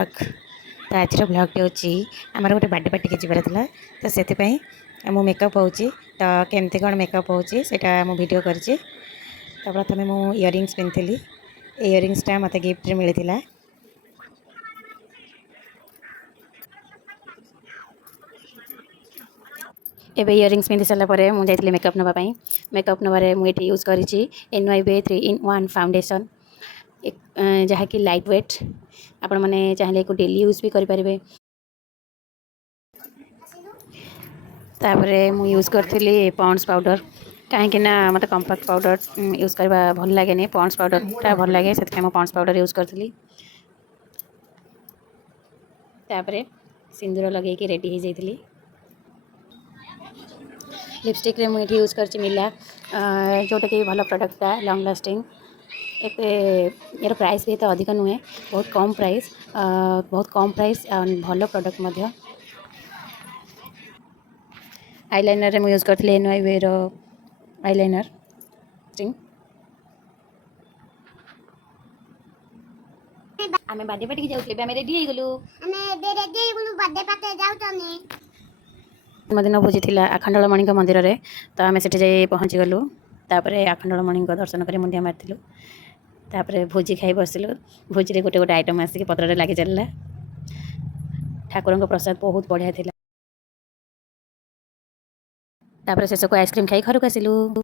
तो आज ब्लॉगटे हूँ आमर गोटे बर्थडे पार्टी के जबार था तो से मु मेकअप हो तो केमती कौन मेकअप होटा मु वीडियो कर प्रथम मु इयरिंग्स पिंधि इयरिंग्सटा मत गिफ्ट मिलता एबे इयरिंग्स पिंधि सारापर मुझे मेकअप नापी मेकअप नबारे मुझे यूज कर NYB 3-in-1 फाउंडेशन जहाँकि लाइट वेट आपण मैंने चाहिए को डेली यूज भी करें तापर मु यूज करी पॉन्ड्स पाउडर कहीं मत कम्फर्ट पाउडर यूज करवा भल लगे पॉन्ड्स पाउडरटा भल लगे से पॉन्ड्स पाउडर यूज करी सिंदूर लगे रेडी हो जाती लिपस्टिक रे मुझे यूज कर मिला जोटा कि भल प्रोडक्टा लॉन्ग लास्टिंग यार प्राइस भी तो अधिक नुहे बहुत कम प्राइस भल प्रोडक्ट मध्य आईलाइनर मुझे यूज करी NYB रो आईलाइनर आमे बर्थडे पार्टी जाउथले आमे रेडी हो गलु बर्थडे पार्टी जाउतनी जन्मदिन भोजी थी आखंडलमणि मंदिर में तो आम से पहुँची गलु तापर आखंडलमणि दर्शन कर मुंडिया मार्लु तापर भोजी खाई बसिलु भोजी गोटे गोटे आइटम आसिक पत्र लगी चलला ठाकुर प्रसाद बहुत बढ़िया था तापर शेष को आइसक्रीम खाई घर को आसिलु।